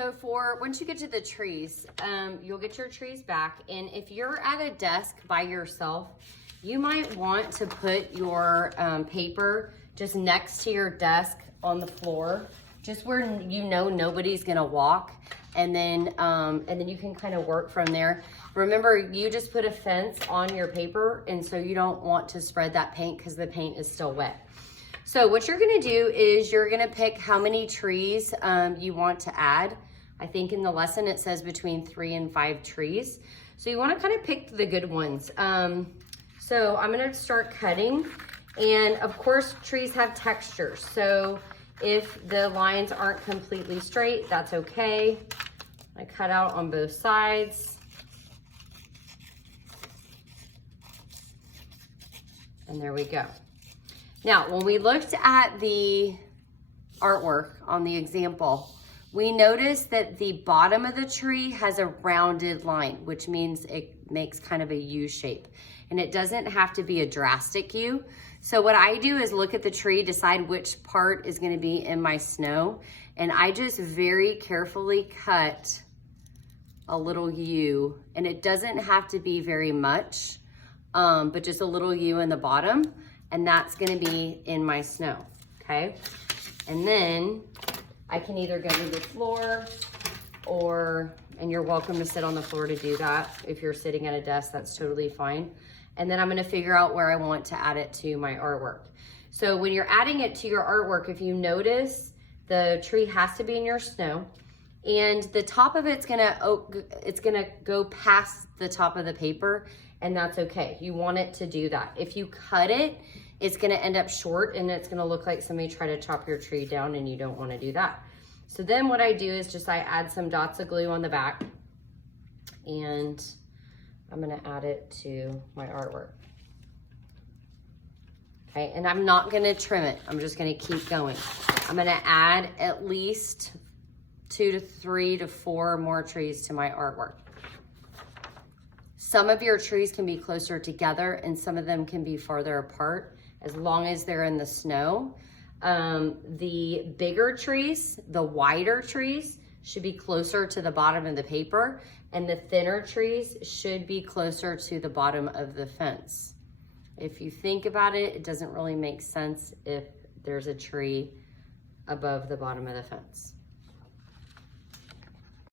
So once you get to the trees, you'll get your trees back. And if you're at a desk by yourself, you might want to put your paper just next to your desk on the floor, just where you know nobody's gonna walk. And then you can kind of work from there. Remember, you just put a fence on your paper, and so you don't want to spread that paint because the paint is still wet. So what you're gonna do is you're gonna pick how many trees you want to add. I think in the lesson it says between 3 and 5 trees. So you wanna kind of pick the good ones. So I'm gonna start cutting, and of course trees have textures. So if the lines aren't completely straight, that's okay. I cut out on both sides. And there we go. Now, when we looked at the artwork on the example, we noticed that the bottom of the tree has a rounded line, which means it makes kind of a U shape. And it doesn't have to be a drastic U. So what I do is look at the tree, decide which part is gonna be in my snow, and I just very carefully cut a little U, and it doesn't have to be very much, but just a little U in the bottom, and that's gonna be in my snow, okay? And then I can either go to the floor and you're welcome to sit on the floor to do that. If you're sitting at a desk, that's totally fine. And then I'm gonna figure out where I want to add it to my artwork. So when you're adding it to your artwork, if you notice, the tree has to be in your snow, and the top of it's gonna go past the top of the paper, and that's okay. You want it to do that. If you cut it, it's gonna end up short, and it's gonna look like somebody tried to chop your tree down, and you don't wanna do that. So then what I do is I add some dots of glue on the back, and I'm gonna add it to my artwork. Okay, and I'm not gonna trim it. I'm just gonna keep going. I'm gonna add at least 2 to 3 to 4 more trees to my artwork. Some of your trees can be closer together and some of them can be farther apart as long as they're in the snow. The bigger trees, the wider trees, should be closer to the bottom of the paper, and the thinner trees should be closer to the bottom of the fence. If you think about it, it doesn't really make sense if there's a tree above the bottom of the fence.